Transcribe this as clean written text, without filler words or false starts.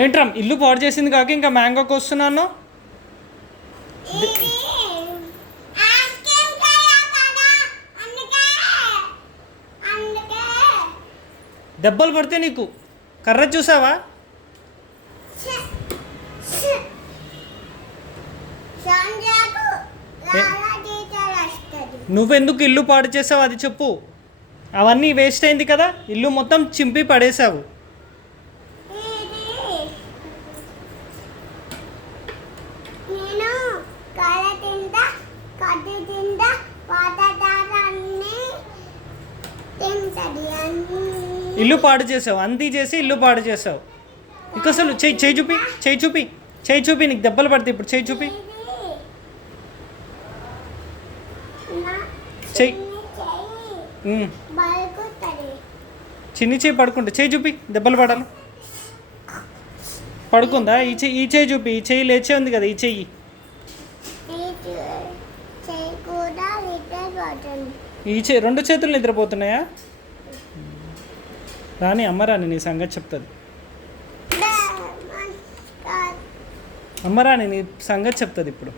ఏంట్రా ఇల్లు పాడు చేసింది కాక ఇంకా మ్యాంగోకి వస్తున్నాను. దెబ్బలు పడితే నీకు కర్ర చూసావా? నువ్వెందుకు ఇల్లు పాడు చేసావు అది చెప్పు. అవన్నీ వేస్ట్ అయింది కదా, ఇల్లు మొత్తం చింపి పడేసావు. ఇల్లు పాడు చేసావు, అంతీ చేసి ఇల్లు పాడు చేసావు. ఇక అసలు చేయి చూపి, చేయి చూపి, చేయి చూపి, నీకు దెబ్బలు పడతాయి ఇప్పుడు. చేయి చూపి, చెయ్యి. చిన్ని చేయి పడుకుంటా, చేయి చూపి, దెబ్బలు పడాలి. పడుకుందా? ఈ చేయి చూపి, ఈ చేయి లేచే ఉంది కదా, ఈ చెయ్యి. ఈ చేయి, రెండు చేతులు నిద్రపోతున్నాయా? రాని అమ్మ రాని నీ సంగతి చెప్తుంది. అమ్మ రాని నీ సంగతి చెప్తుంది ఇప్పుడు.